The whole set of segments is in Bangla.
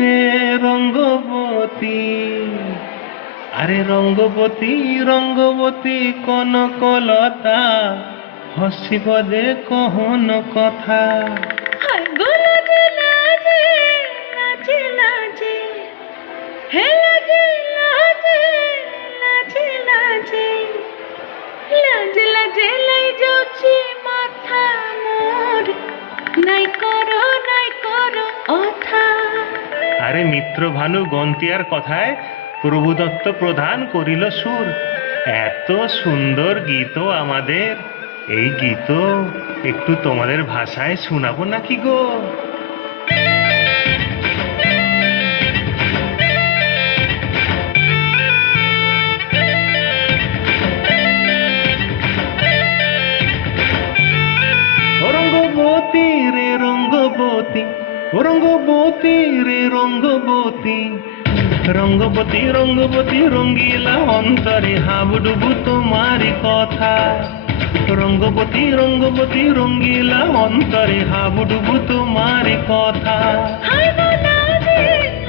রে রঙ্গবতী, আরে রঙ্গবতী রঙ্গবতী কনকলতা, হসিব দে কহন কথা। হায় গো লাজে লাজে, লাজে লাজে, হে লাজে লাজে, লাজে লাজে, লাজে লাজে লাই যাচ্ছি মাথা মোর, নাই করো অথা। আরে মিত্র ভানু গন্তিয়ার কথায় প্রভুদত্ত প্রধান করিল সুর। এত সুন্দর গীত আমাদের, এই গীত একটু তোমাদের ভাষায় শোনাবো নাকি গো? রঙ্গবতী রে রঙ্গবতী, রঙ্গবতী রে রঙ্গবতী, রঙ্গবতী রঙ্গবতী রঙ্গিলা অন্তরে হাবুডুবু তোমারি কথা। রঙ্গবতী রঙ্গবতী রঙ্গিলা অন্তরে হাবুডুবু তোমারি কথা। হায় গো লাজে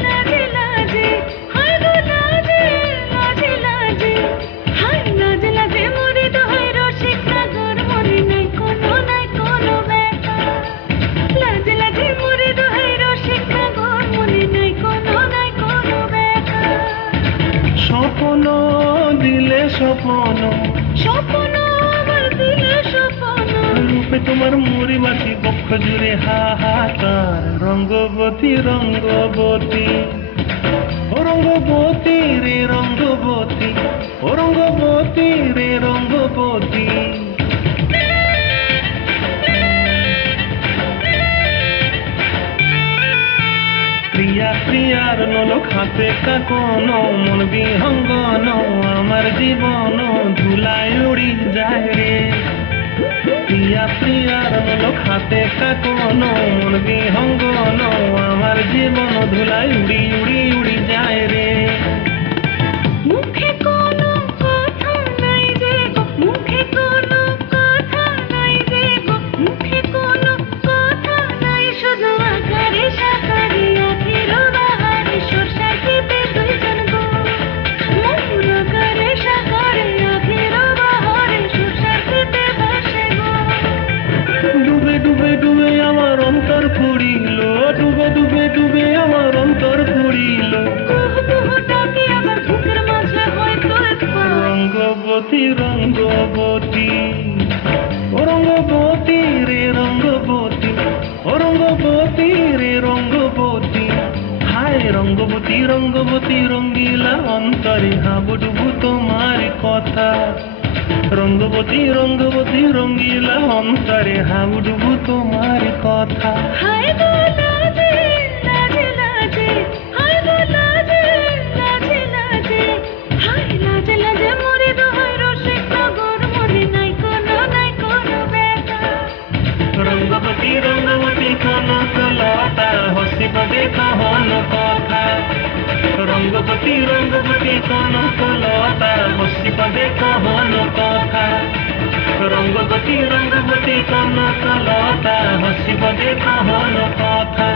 লাজে লাজে, হায় গো লাজে লাজে লাজে, হায় লাজে লাজে মরে দোহাই রসিক সাগর মনে নাই কোনো ব্যথা। লাজে লাজে মরে দোহাই রসিক সাগর মনে নাই কোনো ব্যথা। স্বপ্ন দিলে স্বপ্ন, স্বপ্ন আমার দিলে স্বপ্ন, রূপে তোমার মুড়ি বাসি বক্ষ জুড়ে হাহাকার। রঙ্গবতী রঙ্গবতী, ও রঙ্গবতী রে রঙ্গবতী, ও রঙ্গবতী রে রঙ্গবতী। প্রিয়া প্রিয়ার নলক হাতে কাকন, মন বিহঙ্গন আমার জীবন ধুলায় উড়ি যায় রে। প্রিয়া প্রিয়ার নলক হাতে কাকন, মন বিহঙ্গন আমার জীবন ধুলায় উড়ি উড়ি উড়ি যায় রে। মুখে কোনো কথা নাই যে গো, মুখে কোনো কথা নাই যে গো, মুখে কোনো কথা নাই, শুধু আকারে সাকারে আখির বাহারে সরষার খেতে দুইজন গো। মৌন আকারে সাকারে আখির বাহারে সরষার খেতে বসে গো। ডুবে ডুবে ডুবে আমার অন্তর পুড়িল, ডুবে ডুবে ডুবে আমার অন্তর পুড়িল। কুহু কুহু ডাকে আমার বুকের মাঝে হয় তোলপাড়। রঙ্গবতী রঙ্গবতী, ও রঙ্গবতী রে রঙ্গবতী, ও রঙ্গবতী রে রঙ্গবতী। হায় রঙ্গবতী রঙ্গবতী রঙ্গিলা অন্তরে হাবুডুবু তোমার কথা। রঙ্গবতী রঙ্গবতী রঙ্গিলা অন্তরে হাবুডুবু তোমার কথা। হায় গো লাজে লাজে লাজে, হায় গো লাজে লাজে লাজে, হায় লাজে লাজে মরে দোহাই রসিক সাগর মনে নাই কোনো ব্যথা। রঙ্গবতী রঙ্গবতী কনকলতা, হসিব দে কহন কথা। রঙ্গবতী রঙ্গবতী কনকলতা, হসিব দে কহন কথা। রঙ্গবতী রঙ্গবতী কনকলতা, হসিব দে কহন কথা।